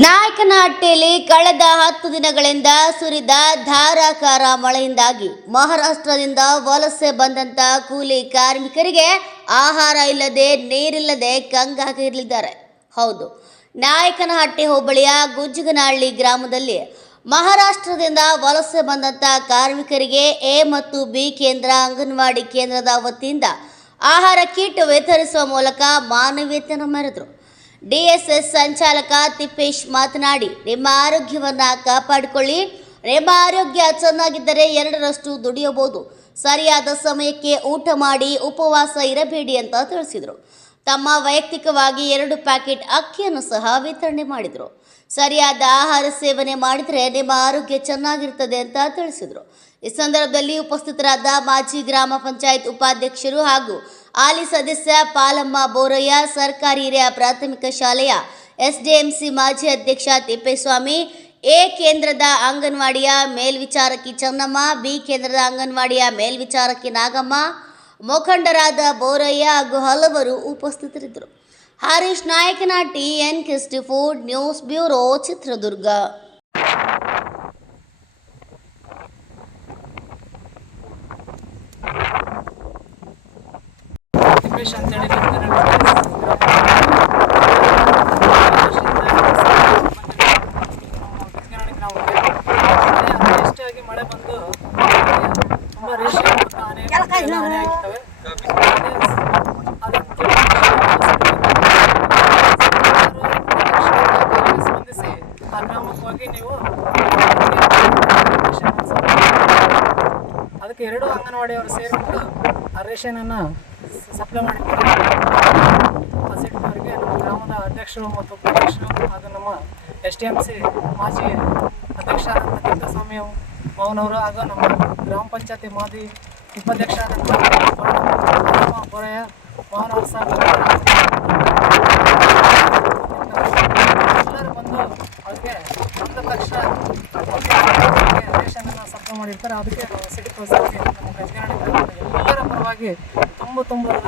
ನಾಯಕನಹಟ್ಟಿಯಲ್ಲಿ ಕಳೆದ ಹತ್ತು ದಿನಗಳಿಂದ ಸುರಿದ ಧಾರಾಕಾರ ಮಳೆಯಿಂದಾಗಿ ಮಹಾರಾಷ್ಟ್ರದಿಂದ ವಲಸೆ ಬಂದಂತ ಕೂಲಿ ಕಾರ್ಮಿಕರಿಗೆ ಆಹಾರ ಇಲ್ಲದೆ ನೀರಿಲ್ಲದೆ ಕಂಗಾಗಿರಲಿದ್ದಾರೆ ಹೌದು, ನಾಯಕನಹಟ್ಟಿ ಹೋಬಳಿಯ ಗುಜ್ಜಗನಹಳ್ಳಿ ಗ್ರಾಮದಲ್ಲಿ ಮಹಾರಾಷ್ಟ್ರದಿಂದ ವಲಸೆ ಬಂದಂತ ಕಾರ್ಮಿಕರಿಗೆ ಎ ಮತ್ತು ಬಿ ಕೇಂದ್ರ, ಅಂಗನವಾಡಿ ಕೇಂದ್ರದ ವತಿಯಿಂದ ಆಹಾರ ಕಿಟ್ ವಿತರಿಸುವ ಮೂಲಕ ಮಾನವೀಯತೆಯನ್ನು ಮೆರೆದರು. ಡಿಎಸ್ಎಸ್ ಸಂಚಾಲಕ ತಿಪ್ಪೇಶ್ ಮಾತನಾಡಿ, ನಿಮ್ಮ ಆರೋಗ್ಯವನ್ನು ಕಾಪಾಡಿಕೊಳ್ಳಿ. ನಿಮ್ಮ ಆರೋಗ್ಯ ಚೆನ್ನಾಗಿದ್ದರೆ ಎರಡರಷ್ಟು ದುಡಿಯಬಹುದು. ಸರಿಯಾದ ಸಮಯಕ್ಕೆ ಊಟ ಮಾಡಿ, ಉಪವಾಸ ಇರಬೇಡಿ ಅಂತ ತಿಳಿಸಿದರು. ತಮ್ಮ ವೈಯಕ್ತಿಕವಾಗಿ ಎರಡು ಪ್ಯಾಕೆಟ್ ಅಕ್ಕಿಯನ್ನು ಸಹ ವಿತರಣೆ ಮಾಡಿದರು. ಸರಿಯಾದ ಆಹಾರ ಸೇವನೆ ಮಾಡಿದರೆ ನಿಮ್ಮ ಆರೋಗ್ಯ ಚೆನ್ನಾಗಿರ್ತದೆ ಅಂತ ತಿಳಿಸಿದರು. ಈ ಸಂದರ್ಭದಲ್ಲಿ ಉಪಸ್ಥಿತರಾದ ಮಾಜಿ ಗ್ರಾಮ ಪಂಚಾಯತ್ ಉಪಾಧ್ಯಕ್ಷರು ಹಾಗೂ ಹಾಲಿ ಸದಸ್ಯ ಪಾಲಮ್ಮ ಬೋರಯ್ಯ, ಸರ್ಕಾರಿ ಹಿರಿಯ ಪ್ರಾಥಮಿಕ ಶಾಲೆಯ ಎಸ್ಡಿಎಂಸಿ ಮಾಜಿ ಅಧ್ಯಕ್ಷ ತಿಪ್ಪೇಸ್ವಾಮಿ, ಎ ಕೇಂದ್ರದ ಅಂಗನವಾಡಿಯ ಮೇಲ್ವಿಚಾರಕಿ ಚನ್ನಮ್ಮ, ಬಿ ಕೇಂದ್ರದ ಅಂಗನವಾಡಿಯ ಮೇಲ್ವಿಚಾರಕಿ ನಾಗಮ್ಮ, ಮುಖಂಡರಾದ ಬೋರಯ್ಯ ಹಾಗೂ ಹಲವರು ಉಪಸ್ಥಿತರಿದ್ದರು. Harish T N ಕಿಸ್ಟಿ food news bureau Chitradurga. Tippesh ಅಂತೇಳಿ ಎಷ್ಟಾಗಿ ಮಳೆ ಬಂದು ತುಂಬ ರೇಷನ್ ನೀವು ಅದಕ್ಕೆ ಎರಡು ಅಂಗನವಾಡಿಯವರು ಸೇರಿಬಿಟ್ಟು ಆ ರೇಷನನ್ನು ಸಪ್ಲೈ ಮಾಡಿ ಅವರಿಗೆ ನಮ್ಮ ಗ್ರಾಮದ ಅಧ್ಯಕ್ಷರು ಮತ್ತು ಉಪಾಧ್ಯಕ್ಷರು ಹಾಗೂ ನಮ್ಮ ಎಸ್ ಡಿ ಎಂ ಸಿ ಮಾಜಿ ಅಧ್ಯಕ್ಷ ಸ್ವಾಮಿ ಮೌನವರು ಹಾಗೂ ನಮ್ಮ ಗ್ರಾಮ ಪಂಚಾಯತಿ ಮಾಜಿ ಉಪಾಧ್ಯಕ್ಷ ಪೊರೆಯ ಮೌನವರು ಸಹ ಎಲ್ಲರೂ ಬಂದು ಅವ್ರಿಗೆ ಒಂದು ಲಕ್ಷ ಸಪ್ಲೈ ಮಾಡಿರ್ತಾರೆ. ಅದಕ್ಕೆ ಸಿಟಿ ಪ್ರೋತ್ಸಾಹಕ್ಕೆ ನಮ್ಮ ಎಲ್ಲರ ಪರವಾಗಿ mo itong mga